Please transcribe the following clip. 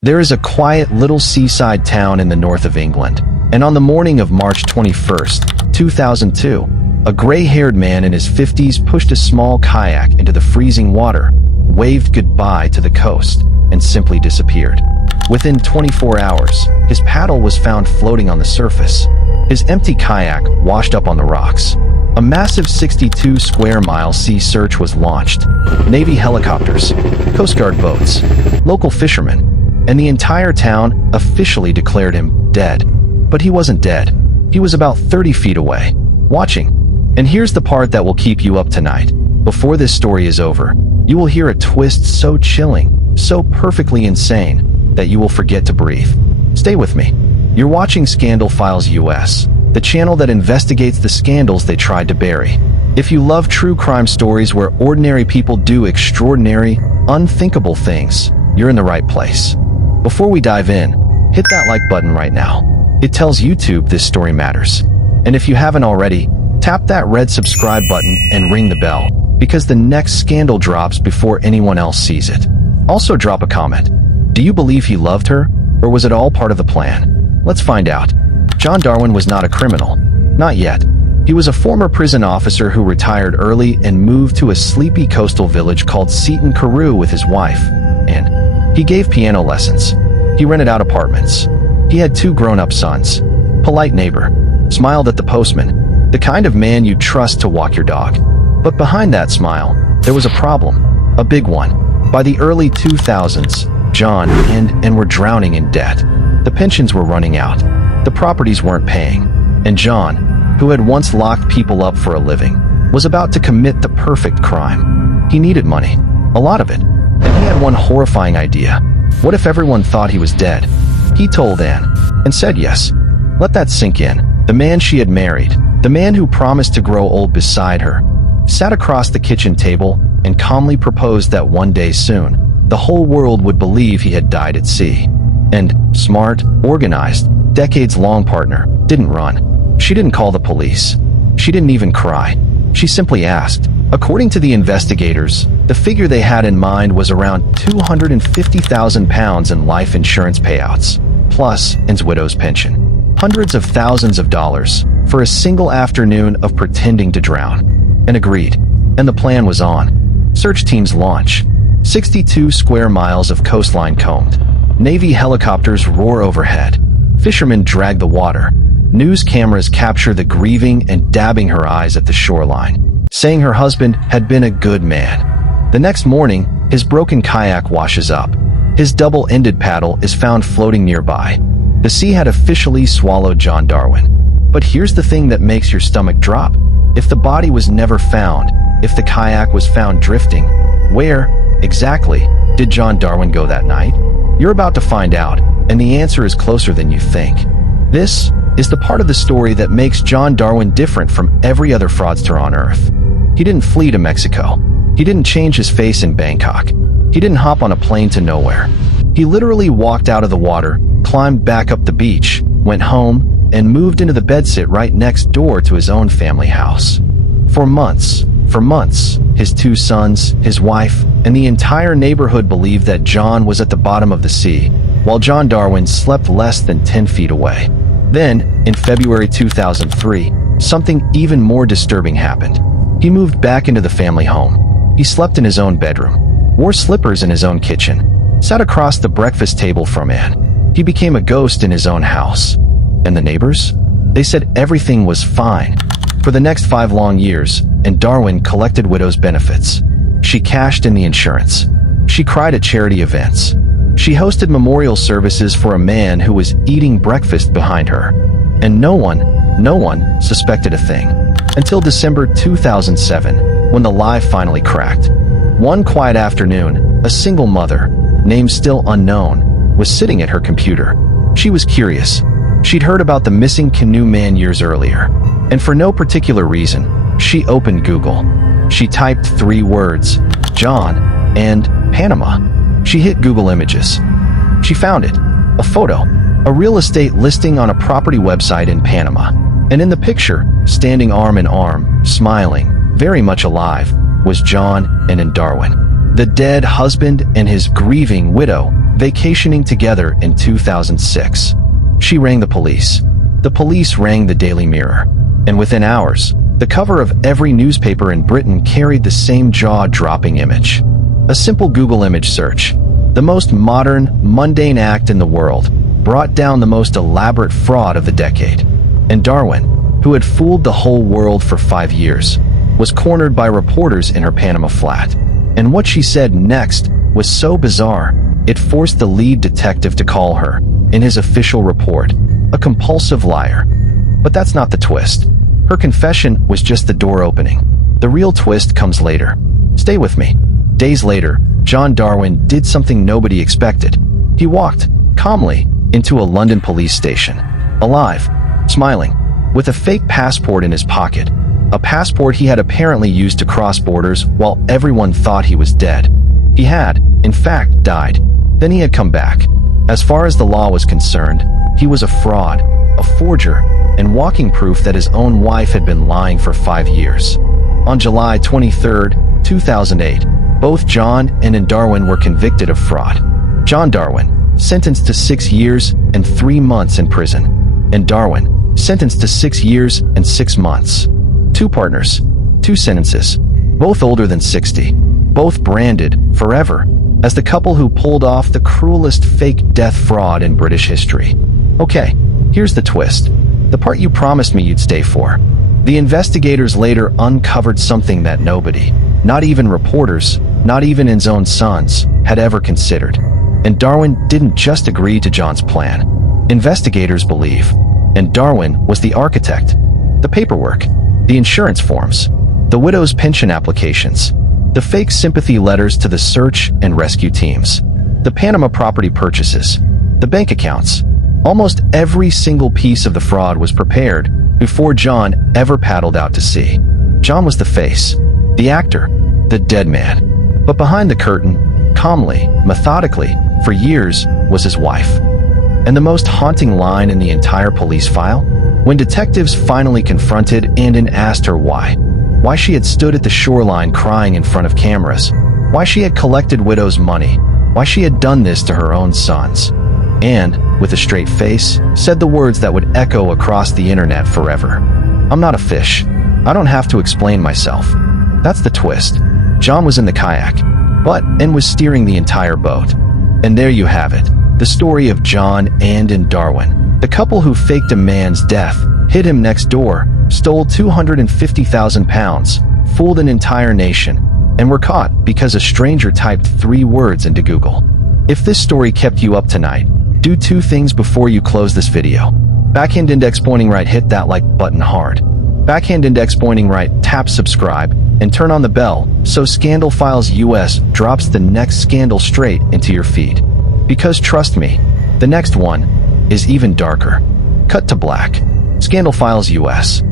There is a quiet little seaside town in the north of England, and on the morning of March 21st, 2002, a gray-haired man in his 50s pushed a small kayak into the freezing water, waved goodbye to the coast, and simply disappeared. Within 24 hours, his paddle was found floating on the surface. His empty kayak washed up on the rocks. A massive 62 square mile sea search was launched. Navy helicopters, Coast Guard boats, local fishermen, and the entire town officially declared him dead. But he wasn't dead. He was about 30 feet away, watching. And here's the part that will keep you up tonight. Before this story is over, you will hear a twist so chilling, so perfectly insane, that you will forget to breathe. Stay with me. You're watching Scandal Files US, the channel that investigates the scandals they tried to bury. If you love true crime stories where ordinary people do extraordinary, unthinkable things, you're in the right place. Before we dive in, hit that like button right now. It tells YouTube this story matters. And if you haven't already, tap that red subscribe button and ring the bell, because the next scandal drops before anyone else sees it. Also drop a comment. Do you believe he loved her, or was it all part of the plan? Let's find out. John Darwin was not a criminal. Not yet. He was a former prison officer who retired early and moved to a sleepy coastal village called Seaton Carew with his wife, and he gave piano lessons. He rented out apartments. He had 2 grown-up sons. Polite neighbor. Smiled at the postman. The kind of man you'd trust to walk your dog. But behind that smile, there was a problem. A big one. By the early 2000s, John and were drowning in debt. The pensions were running out. The properties weren't paying. And John, who had once locked people up for a living, was about to commit the perfect crime. He needed money. A lot of it. And he had one horrifying idea. What if everyone thought he was dead? He told Anne, and said yes. Let that sink in. The man she had married, the man who promised to grow old beside her, sat across the kitchen table and calmly proposed that one day soon, the whole world would believe he had died at sea. And smart, organized, decades-long partner didn't run. She didn't call the police. She didn't even cry. She simply asked. According to the investigators, the figure they had in mind was around £250,000 in life insurance payouts, plus Anne's widow's pension. Hundreds of thousands of dollars for a single afternoon of pretending to drown. And agreed. And the plan was on. Search teams launch. 62 square miles of coastline combed. Navy helicopters roar overhead. Fishermen drag the water. News cameras capture the grieving and dabbing her eyes at the shoreline, saying her husband had been a good man. The next morning, his broken kayak washes up. His double-ended paddle is found floating nearby. The sea had officially swallowed John Darwin. But here's the thing that makes your stomach drop. If the body was never found, if the kayak was found drifting, where, exactly, did John Darwin go that night? You're about to find out, and the answer is closer than you think. This is the part of the story that makes John Darwin different from every other fraudster on Earth. He didn't flee to Mexico. He didn't change his face in Bangkok. He didn't hop on a plane to nowhere. He literally walked out of the water, climbed back up the beach, went home, and moved into the bedsit right next door to his own family house. For months, his 2 sons, his wife, and the entire neighborhood believed that John was at the bottom of the sea, while John Darwin slept less than 10 feet away. Then, in February 2003, something even more disturbing happened. He moved back into the family home. He slept in his own bedroom, wore slippers in his own kitchen, sat across the breakfast table from Anne. He became a ghost in his own house. And the neighbors? They said everything was fine. For the next 5 long years, and Darwin collected widow's benefits. She cashed in the insurance. She cried at charity events. She hosted memorial services for a man who was eating breakfast behind her. And no one suspected a thing. Until December 2007, when the lie finally cracked. One quiet afternoon, a single mother, name still unknown, was sitting at her computer. She was curious. She'd heard about the missing Canoe man years earlier. And for no particular reason, she opened Google. She typed 3 words, John and Panama. She hit Google Images. She found it. A photo. A real estate listing on a property website in Panama. And in the picture, standing arm in arm, smiling, very much alive, was John and Darwin. The dead husband and his grieving widow vacationing together in 2006. She rang the police. The police rang the Daily Mirror. And within hours, the cover of every newspaper in Britain carried the same jaw-dropping image. A simple Google image search, the most modern, mundane act in the world, brought down the most elaborate fraud of the decade. And Darwin, who had fooled the whole world for 5 years, was cornered by reporters in her Panama flat. And what she said next was so bizarre, it forced the lead detective to call her, in his official report, a compulsive liar. But that's not the twist. Her confession was just the door opening. The real twist comes later. Stay with me. Days later, John Darwin did something nobody expected. He walked, calmly, into a London police station. Alive, smiling, with a fake passport in his pocket. A passport he had apparently used to cross borders while everyone thought he was dead. He had, in fact, died. Then he had come back. As far as the law was concerned, he was a fraud, a forger, and walking proof that his own wife had been lying for 5 years. On July 23, 2008, both John and Darwin were convicted of fraud. John Darwin, sentenced to 6 years and 3 months in prison, and Darwin, sentenced to 6 years and 6 months. 2 partners, 2 sentences, both older than 60, both branded, forever, as the couple who pulled off the cruelest fake death fraud in British history. Okay, here's the twist. The part you promised me you'd stay for. The investigators later uncovered something that nobody, not even reporters, not even his own sons, had ever considered. And Darwin didn't just agree to John's plan. Investigators believe. And Darwin was the architect. The paperwork, the insurance forms, the widow's pension applications, the fake sympathy letters to the search and rescue teams, the Panama property purchases, the bank accounts. Almost every single piece of the fraud was prepared before John ever paddled out to sea. John was the face, the actor, the dead man. But behind the curtain, calmly, methodically, for years, was his wife. And the most haunting line in the entire police file? When detectives finally confronted and asked her why she had stood at the shoreline crying in front of cameras, why she had collected widows' money, why she had done this to her own sons, and, with a straight face, said the words that would echo across the internet forever. I'm not a fish. I don't have to explain myself. That's the twist. John was in the kayak, and was steering the entire boat. And there you have it, the story of John and Darwin, the couple who faked a man's death, hid him next door, stole £250,000, fooled an entire nation, and were caught because a stranger typed 3 words into Google. If this story kept you up tonight, do 2 things before you close this video. Backhand index pointing right, hit that like button hard. Backhand index pointing right, tap subscribe, and turn on the bell so Scandal Files US drops the next scandal straight into your feed. Because trust me, the next one is even darker. Cut to black. Scandal Files US.